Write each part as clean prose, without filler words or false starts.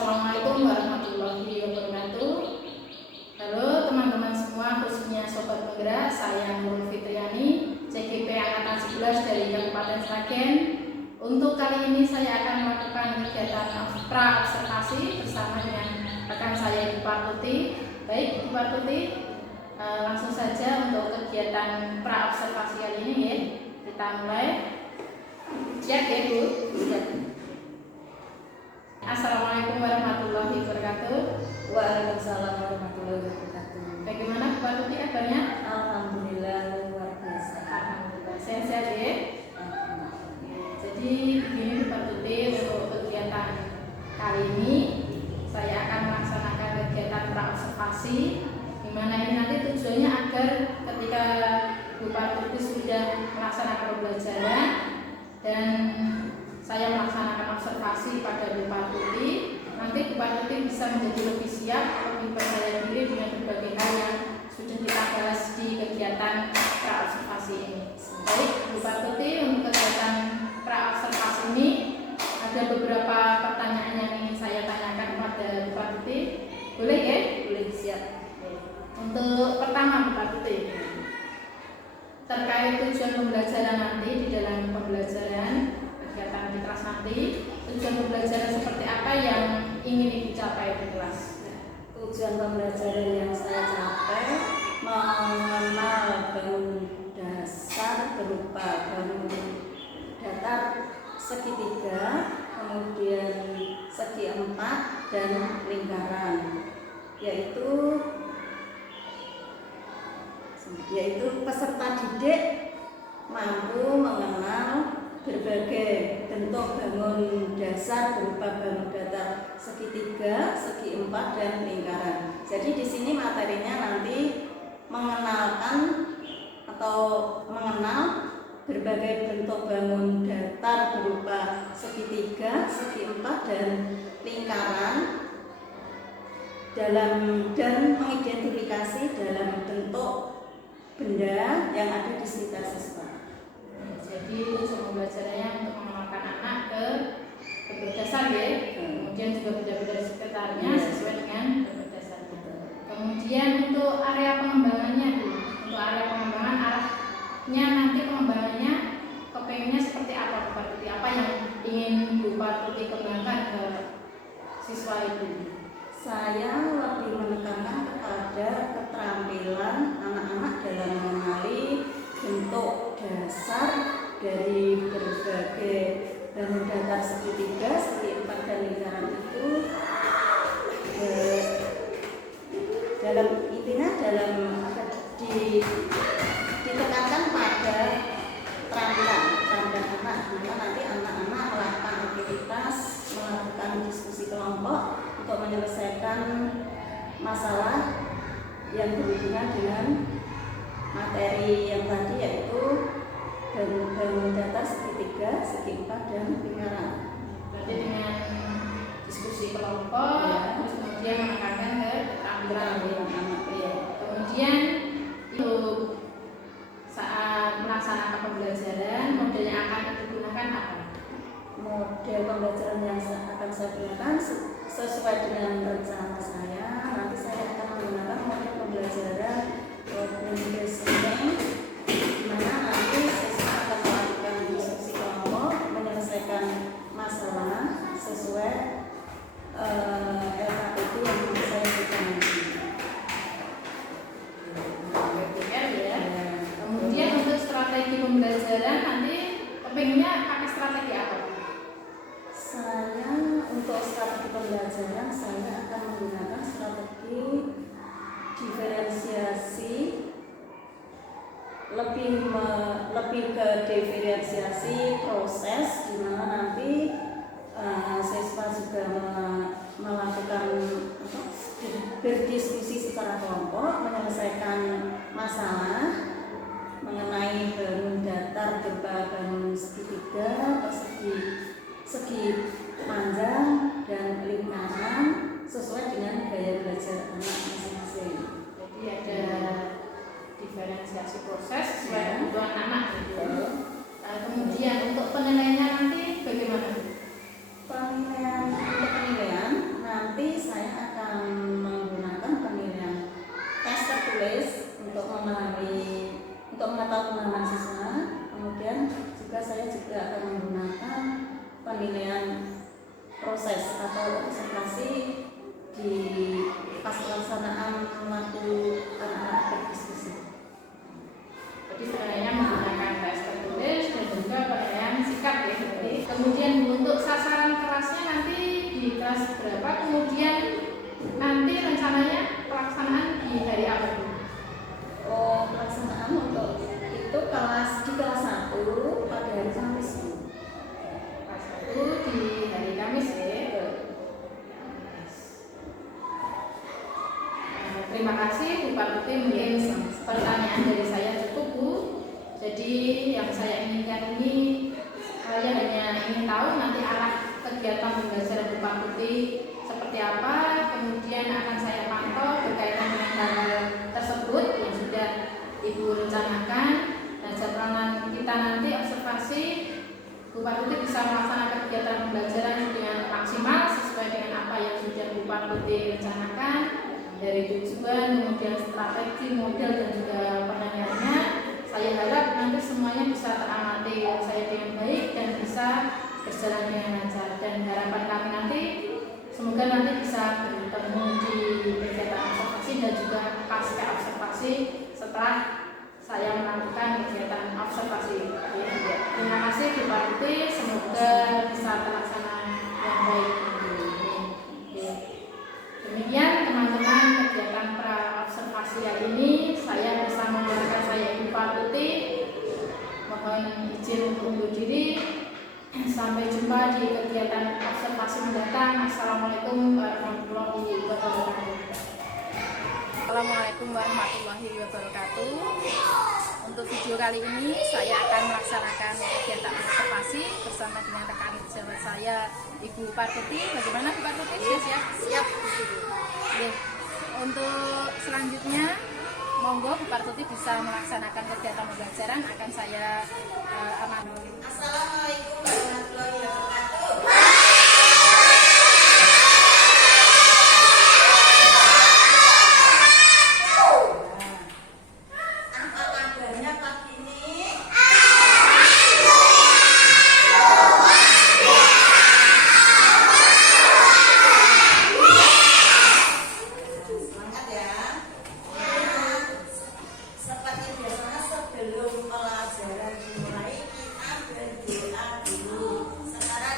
Assalamualaikum warahmatullahi wabarakatuh. Halo teman-teman semua, khususnya Sobat Penggerak. Saya Nurul Fitriani, CGP Angkatan 11 dari Kabupaten Sragen. Untuk kali ini saya akan melakukan kegiatan pra-observasi bersama dengan rekan saya Ibu Partuti. Baik Ibu Partuti, langsung saja untuk kegiatan pra-observasi kali ini ya. Kita mulai. Siap ya Bu? Siap. Assalamualaikum warahmatullahi wabarakatuh. Waalaikumsalam warahmatullahi wabarakatuh. Bagaimana Bu Partuti kabarnya? Alhamdulillah luar biasa. Alhamdulillah sehat-sehat ya. Jadi begini Bu Partuti, untuk kegiatan kali ini saya akan melaksanakan kegiatan pra-observasi, di mana ini nanti tujuannya agar ketika Bu Partuti sudah melaksanakan pembelajaran dan saya melaksanakan observasi pada Bu Partuti, nanti Bu Partuti bisa menjadi lebih siap, lebih percaya diri dengan berbagai hal yang sudah kita bahas di kegiatan pra-observasi ini. Baik Bu Partuti, untuk kegiatan pra-observasi ini ada beberapa pertanyaan yang ingin saya tanyakan kepada Bu Partuti. Boleh ya? Boleh, siap. Untuk pertama Bu Partuti, terkait tujuan pembelajaran nanti di dalam pembelajaran kegiatan di kelas nanti, tujuan pembelajaran seperti apa yang ingin dicapai di kelas? Tujuan pembelajaran yang saya capai mengenal bangun dasar berupa bangun datar segitiga, kemudian segi empat dan lingkaran, yaitu peserta didik mampu mengenal berbagai bentuk bangun dasar berupa bangun datar segitiga, segi empat dan lingkaran. Jadi di sini materinya nanti mengenalkan atau mengenal berbagai bentuk bangun datar berupa segitiga, segi empat dan lingkaran dan mengidentifikasi dalam bentuk benda yang ada di sekitar siswa. Jadi tujuan pembelajarannya untuk mengenalkan anak ke berdasar ya, kemudian juga benda-benda di sekitarnya sesuai dengan berdasar itu. Kemudian untuk area pengembangannya Bu, untuk area pengembangan arahnya nanti pengembangannya kepengennya seperti apa Bu Partuti? Apa yang ingin Bu Partuti kembangkan ke siswa itu? Saya lebih menekankan kepada keterampilan anak-anak dalam mengenali bentuk dasar dari berbagai bangun datar segitiga, segi empat dan lingkaran itu, dalam ditekankan pada keterampilan anak, dimana nanti anak-anak melakukan aktivitas, melakukan diskusi kelompok untuk menyelesaikan masalah yang berhubungan dengan materi yang tadi, yaitu bangun datar segitiga, segi empat dan lingkaran. Berarti dengan diskusi kelompok, Ya. terus kemudian menekankan ke keterampilan anak. ya. Kemudian itu saat melaksanakan pembelajaran, model yang akan digunakan apa? Model pembelajaran yang akan saya gunakan sesuai dengan rencana saya. Nanti saya akan menggunakan model pembelajaran problem listening, di mana nanti siswa akan melakukan diskusi kelompok, menyelesaikan masalah sesuai LKPD yang saya berikan nanti. Ya. Kemudian untuk strategi pembelajaran nanti kepengennya pakai strategi apa? Saya untuk strategi pembelajaran saya akan menggunakan strategi diferensiasi, lebih ke diferensiasi proses, di mana nanti siswa juga melakukan berdiskusi secara kelompok, menyelesaikan masalah mengenai bangun datar berupa bangun segitiga, segi panjang dan lingkaran sesuai dengan gaya belajar anak masing-masing. Jadi ada diferensiasi proses sesuai kebutuhan anak gitu. Kemudian untuk penilaiannya nanti bagaimana? Untuk penilaian dengan proses atau observasi di pas pelaksanaan waktu anak-anak berdiskusi. Jadi sebenarnya menggunakan tes tertulis dan juga penilaian sikap ya. Jadi, kemudian untuk sasaran kelasnya nanti di kelas berapa, kemudian nanti rencananya pelaksanaan di hari apa Bu? Oh, pelaksanaan untuk itu di kelas 1 pada hari Kamis. Kelas 1 di hari Kamis ya. Terima kasih Bu Patuti, mungkin pertanyaan dari saya cukup Bu. Jadi yang saya inginkan ini, saya hanya ingin tahu nanti arah kegiatan pembelajaran Bu Patuti seperti apa, kemudian akan saya pantau berkaitan dengan hal tersebut yang sudah Ibu rencanakan, dan jadwal kita nanti observasi Bu Patuti bisa melaksanakan kegiatan pembelajaran dengan maksimal sesuai dengan apa yang sudah Bu Patuti rencanakan, dari tujuan, kemudian strategi, model, dan juga penanyaannya. Saya harap nanti semuanya bisa teramati oleh saya dengan baik dan bisa berjalan dengan lancar. Dan harapan kami nanti semoga nanti bisa bertemu di kegiatan observasi dan juga pasca observasi setelah saya melakukan kegiatan observasi. Terima kasih Bu Patuti, semoga bisa terlaksana yang baik. Demikian teman-teman kegiatan pra-observasi hari ini, saya bersama rekan saya Ibu Patuti mohon izin untuk undur diri. Sampai jumpa di kegiatan observasi mendatang. Assalamualaikum warahmatullahi wabarakatuh. Assalamualaikum warahmatullahi wabarakatuh. Untuk video kali ini saya akan melaksanakan kegiatan observasi bersama dengan rekan sejawat saya Ibu Patuti. Bagaimana Bu Patuti? Siap? Siap. Oke. Untuk selanjutnya monggo Bu Patuti bisa melaksanakan kegiatan pembelajaran, akan saya amati. Assalamualaikum warahmatullahi wabarakatuh. Apa kabarnya pagi ini? Semangat ya. Seperti biasanya sebelum pelajaran dimulai kita berdoa dulu. Sekarang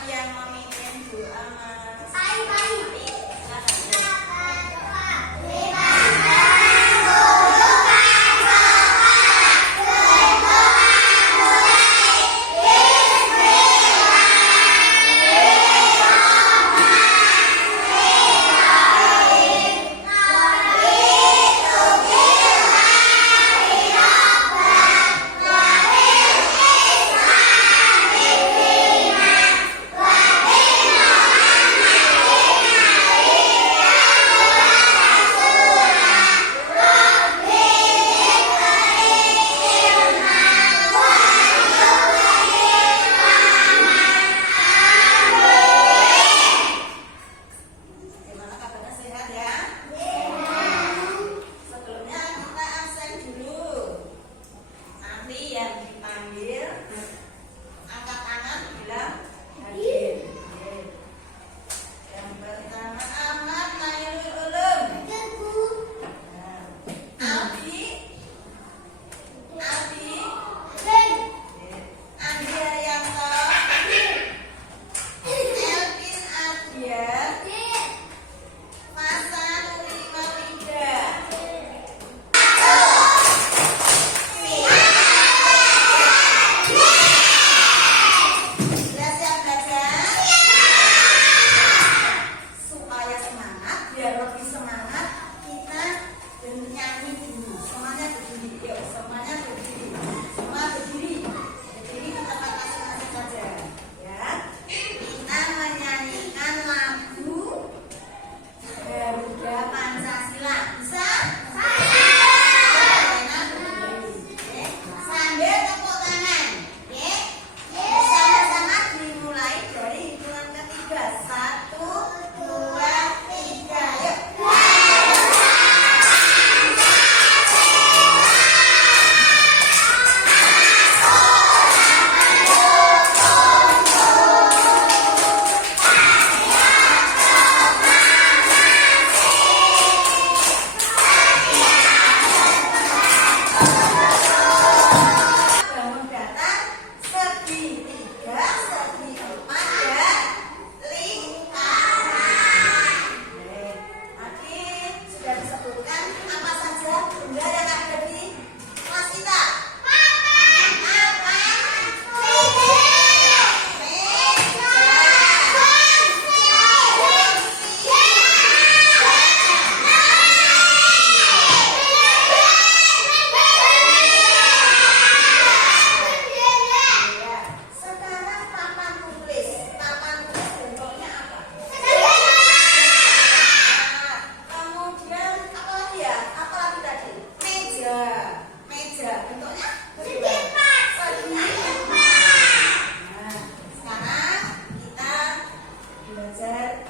belajar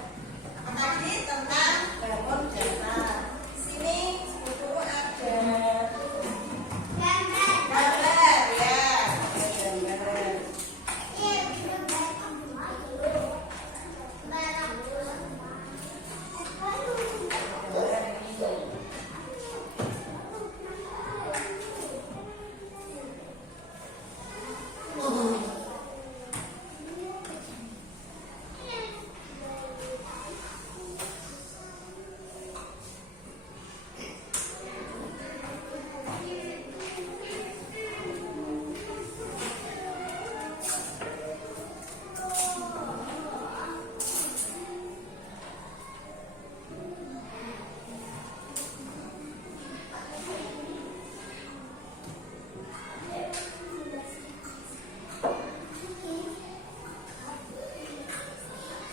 Apa tadi tentang bangun datar. sini buku ada Gambar. gambar ya. Gambar. Gambar ini.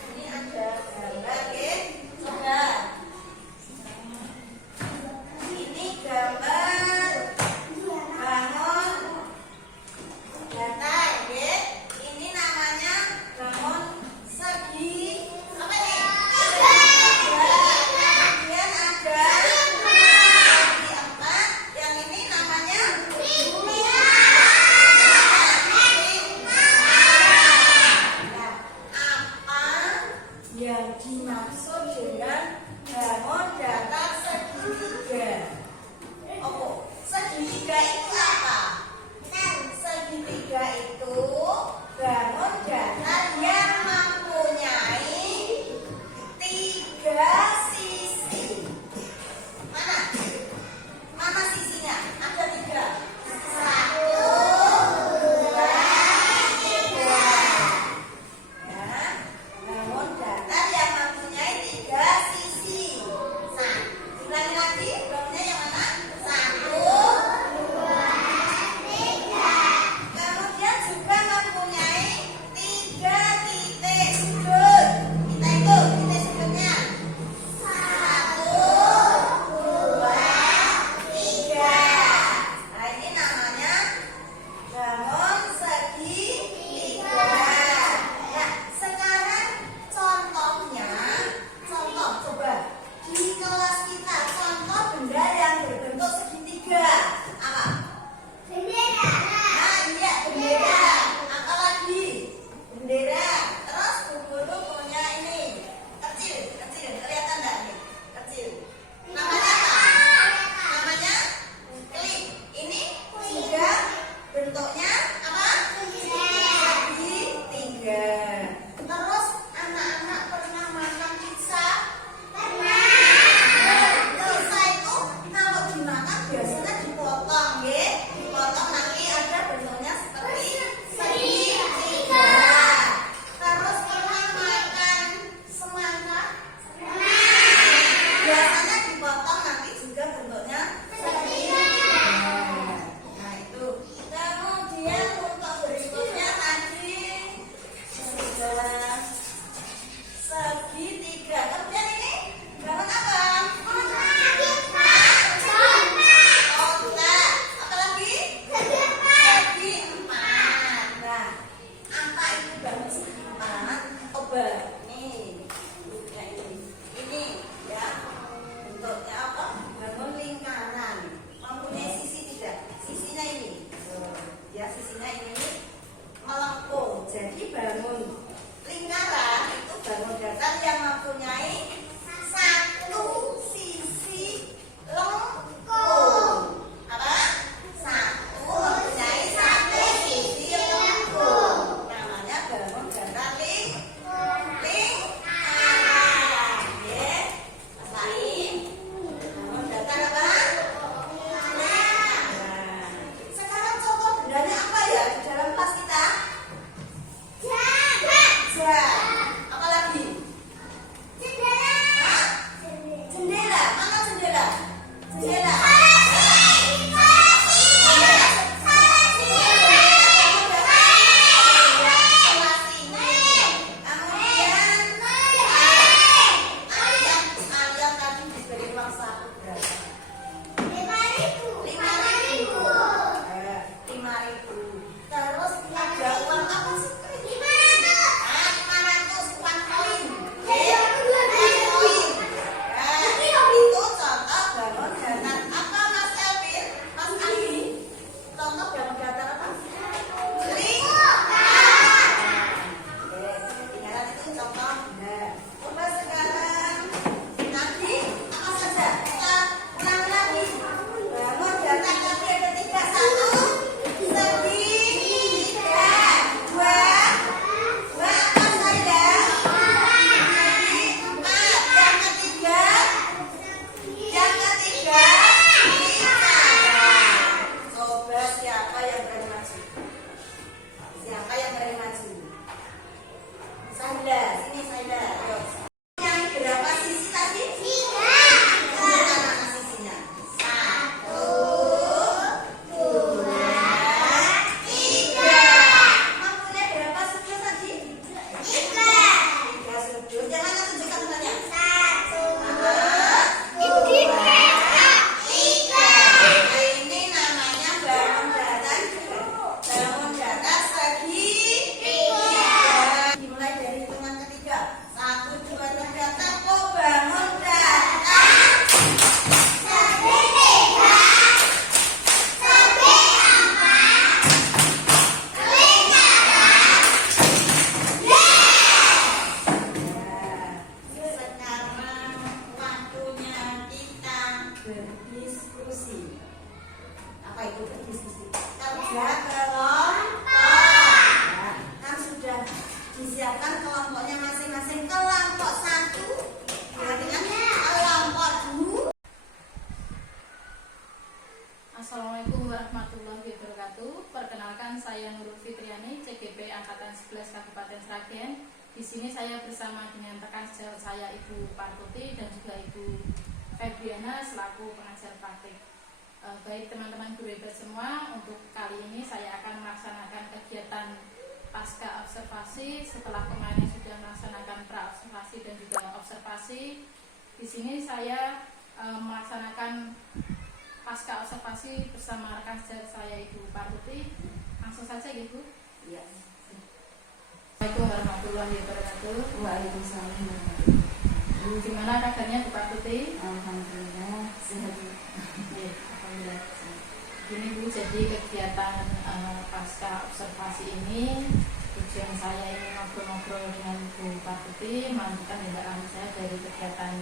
Ini ada gambar ya. Coba. Ini gambar bangun datar ya. Ini namanya bangun segi apa nih? Kemudian ada segi empat. Yang ini namanya Nah, apa yang dimaksud dengan bangun datar segitiga? Oh, segitiga itu apa? Segitiga itu bangun datar yang mempunyai tiga sisi. Mana sisinya? Ada tiga. Satu, dua, tiga. Ya, bangun datar yang mempunyai tiga sisi. Ulangi lagi, bangunnya yang mana? Satu, dua, tiga. Kemudian juga mempunyai tiga titik sudut. Kita hitung titik sudutnya. Satu, dua, tiga. Nah, ini namanya bangun segitiga. Nah, sekarang contohnya, contoh coba di kelas kita contoh benda yang berbentuk segitiga apa? Bendera. Nah, iya bendera. Apalagi bendera. Terus Bu Guru punya ini kecil, kecil. Kelihatan nggak nih? Kecil. Namanya apa? Namanya kelip. Ini juga bentuknya apa? Segitiga. Terus anak-anak pernah makan pizza? Pizza itu kalau dimakan biasanya dipotong, ya. Dipotong nanti ada bentuknya seperti segitiga. Terus pernah makan semangka? Biasanya dipotong nanti juga bentuknya segitiga. Nah itu. Kemudian untuk berikutnya tadi sudah segitiga. Kemudian ini bangun apa? Kotak. Apalagi? Segi empat. Nah, apa itu bangun segi empat? Coba nih. Ya, ini ya. Bentuknya apa? Bangun lingkaran. Mempunyai sisi tidak? Sisinya ini. Ya, sisinya ini melengkung. Jadi bangun lingkaran itu bangun datar yang mempunyai satu sisi lengkung. Apa? Mempunyai satu sisi lengkung. Namanya bangun datar lingkaran. sini saya bersama dengan rekan sejawat saya Ibu Partuti dan juga Ibu Febriana selaku pengajar praktik. Baik teman-teman guru hebat semua, untuk kali ini saya akan melaksanakan kegiatan pasca observasi setelah kemarin sudah melaksanakan pra-observasi dan juga observasi. Di sini saya melaksanakan pasca observasi bersama rekan sejawat saya Ibu Partuti. Langsung saja Ibu. Iya. Assalamualaikum warahmatullahi wabarakatuh. Waalaikumsalam. Gimana kabarnya Bu Partuti? Alhamdulillah sehat. Alhamdulillah. Gini Bu, jadi kegiatan pasca observasi ini tujuan saya ingin ngobrol-ngobrol dengan Bu Partuti, melanjutkan tindakan saya dari kegiatan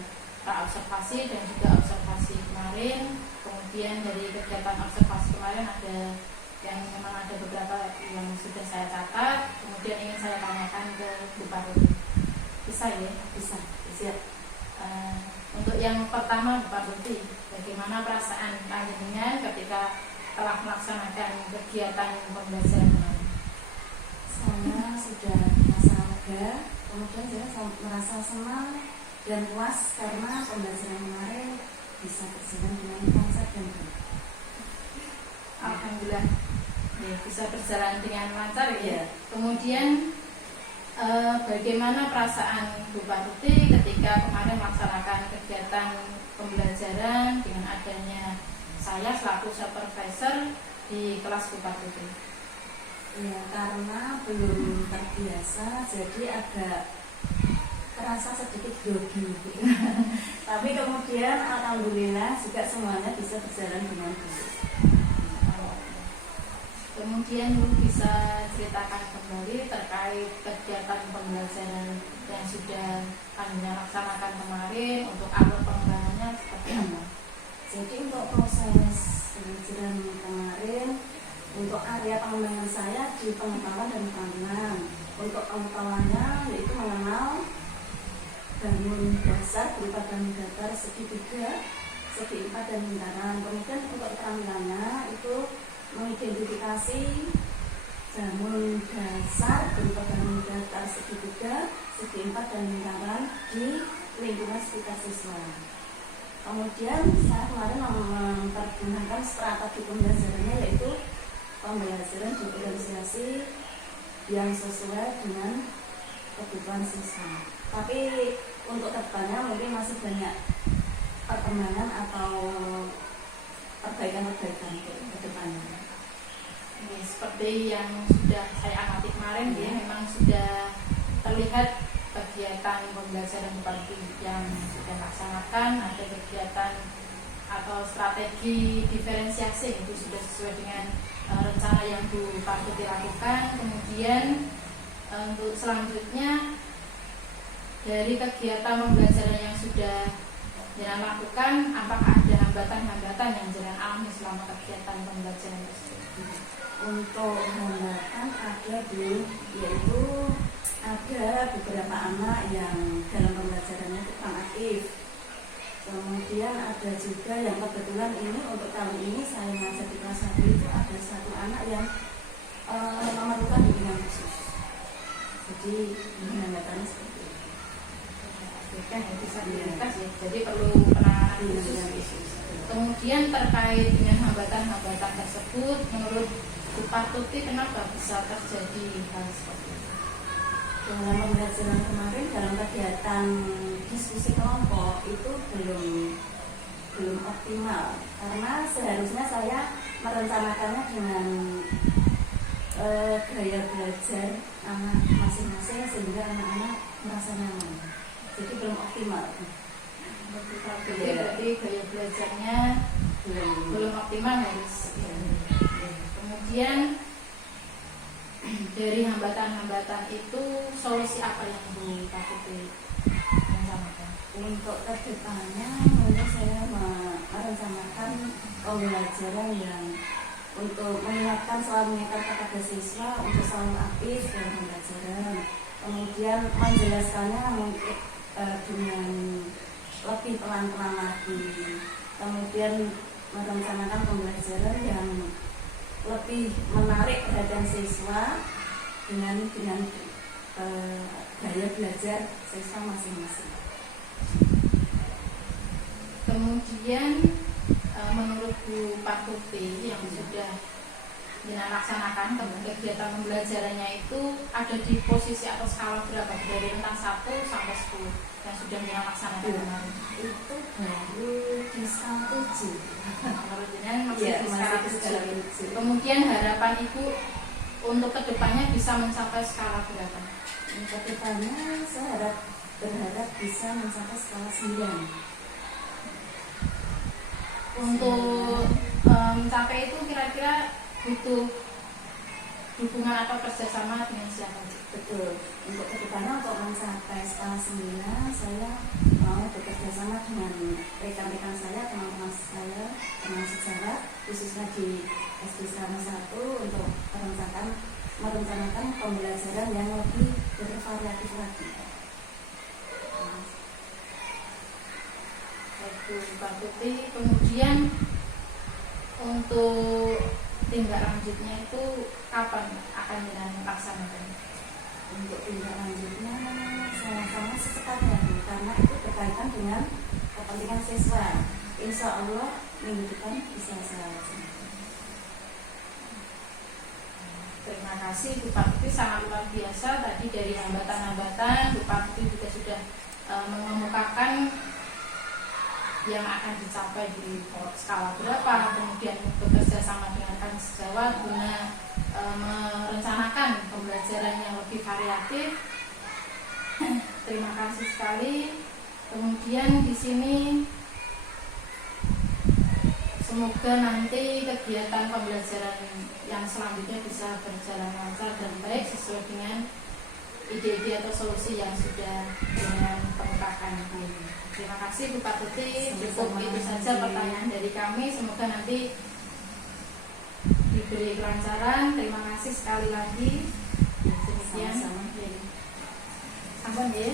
pra-observasi dan juga observasi kemarin. Kemudian dari kegiatan observasi kemarin ada yang memang ada beberapa yang sudah saya catat, kemudian ingin saya tanyakan ke Bu Partuti. Bisa ya? Bisa. Siap. Untuk yang pertama Bu Partuti, bagaimana perasaan panjenengan ketika telah melaksanakan kegiatan pembelajaran kemarin? Saya sudah merasa lega, kemudian saya merasa senang dan puas karena pembelajaran kemarin bisa berjalan dengan lancar dan baik. Alhamdulillah ya, bisa berjalan dengan lancar ya. Ya. Kemudian bagaimana perasaan Bu Partuti ketika kemarin melaksanakan kegiatan pembelajaran dengan adanya saya selaku supervisor di kelas Bu Partuti? Ya, karena belum terbiasa jadi agak terasa sedikit grogi. Tapi kemudian alhamdulillah juga semuanya bisa berjalan dengan baik. Kemudian Bu bisa ceritakan kembali terkait kegiatan pembelajaran yang sudah Anda laksanakan kemarin, untuk alur pengembangannya seperti apa? Jadi untuk proses pembelajaran kemarin, untuk area pengembangan saya di pengetahuan dan pengamanan. Untuk pengetahuannya yaitu mengenal bangun dasar berupa bangun datar segi 3, segi 4 dan lingkaran. Kemudian untuk keterampilannya itu mengidentifikasi bangun dasar berupa bangun datar segi 3, segi 4 dan lingkaran di lingkungan sekitar siswa. Kemudian saya kemarin mempergunakan strategi pembelajarannya yaitu pembelajaran diferensiasi yang sesuai dengan kebutuhan siswa. Tapi untuk kedepannya mungkin masih banyak perkembangan atau perbaikan-perbaikan ke depannya. Ini seperti yang sudah saya amati kemarin ya, memang sudah terlihat kegiatan pembelajaran seperti yang sudah dilaksanakan, ada kegiatan atau strategi diferensiasi itu sudah sesuai dengan rencana yang Bu Partuti lakukan. Kemudian untuk selanjutnya dari kegiatan pembelajaran yang sudah Jenengan lakukan, apakah ada hambatan-hambatan yang Jenengan alami selama kegiatan pembelajaran tersebut? Untuk hambatan ada Bu, yaitu ada beberapa anak yang dalam pembelajarannya kurang aktif. Kemudian ada juga yang kebetulan ini untuk tahun ini saya mengajar di kelas 1 itu ada satu anak yang memerlukan bimbingan khusus. Jadi hambatannya seperti itu. Kan disabilitas ya, jadi perlu penanganan khusus. Kemudian terkait dengan hambatan-hambatan tersebut, menurut Bu Partuti kenapa bisa terjadi hal seperti itu? Dalam pembelajaran kemarin dalam kegiatan diskusi kelompok itu belum optimal karena seharusnya saya merencanakannya dengan gaya belajar anak masing-masing sehingga anak-anak merasa nyaman. Jadi belum optimal. Berarti gaya belajarnya belum optimal harus. Kemudian dari hambatan-hambatan itu solusi apa yang Bu Partuti rencanakan? Untuk kedepannya mungkin saya merencanakan pembelajaran yang untuk mengingatkan selalu mengingatkan kepada siswa untuk selalu aktif dalam pembelajaran. Kemudian menjelaskannya mungkin dengan lebih pelan-pelan lagi. Kemudian merencanakan pembelajaran yang lebih menarik perhatian siswa dengan gaya belajar siswa masing-masing. Kemudian menurut Bu Partuti yang sudah dilaksanakan kegiatan pembelajarannya itu ada di posisi atau skala berapa dari rentang 1 sampai 10 yang sudah dilaksanakan kemarin? Itu baru di skala 7. Menurut Jenengan masih Iya, di masih skala di skala 7. 7. Kemudian harapan Ibu untuk kedepannya bisa mencapai skala berapa? Untuk kedepannya saya berharap bisa mencapai skala 9. Untuk mencapai itu kira-kira butuh dukungan atau kerjasama dengan siapa? Betul. Untuk kedepannya untuk mencapai skala 9, saya mau bekerja sama dengan rekan-rekan saya, teman-teman saya, teman sejarah, khususnya di SD Selama 1 untuk merencanakan pembelajaran yang lebih bervariatif lagi. Bu Partuti, kemudian untuk tindak lanjutnya itu kapan akan dilaksanakan? Untuk tindak lanjutnya sama-sama secepatnya, Bu, karena itu berkaitan dengan kepentingan siswa. Insya Allah minggu depan bisa saya laksanakan. Terima kasih Bu Partuti, sangat luar biasa. Tadi dari hambatan-hambatan Bu Partuti juga sudah mengemukakan yang akan dicapai di skala berapa, kemudian bekerja sama dengan rekan sejawat guna merencanakan pembelajaran yang lebih variatif. Terima kasih sekali. Kemudian di sini semoga nanti kegiatan pembelajaran yang selanjutnya bisa berjalan lancar dan baik sesuai dengan ide-ide atau solusi yang sudah dengan kemukakan. Terima kasih Bu Partuti. Cukup itu saja pertanyaan dari kami. Semoga nanti diberi kelancaran. Terima kasih sekali lagi. Demikian.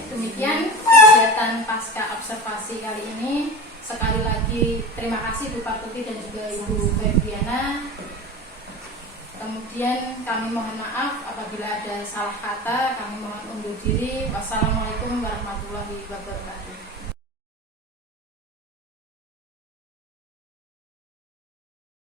Demikian kegiatan pasca observasi kali ini. Sekali lagi terima kasih Bu Partuti dan juga Ibu Febriana. Kemudian kami mohon maaf apabila ada salah kata. Kami mohon undur diri. Wassalamualaikum warahmatullahi wabarakatuh.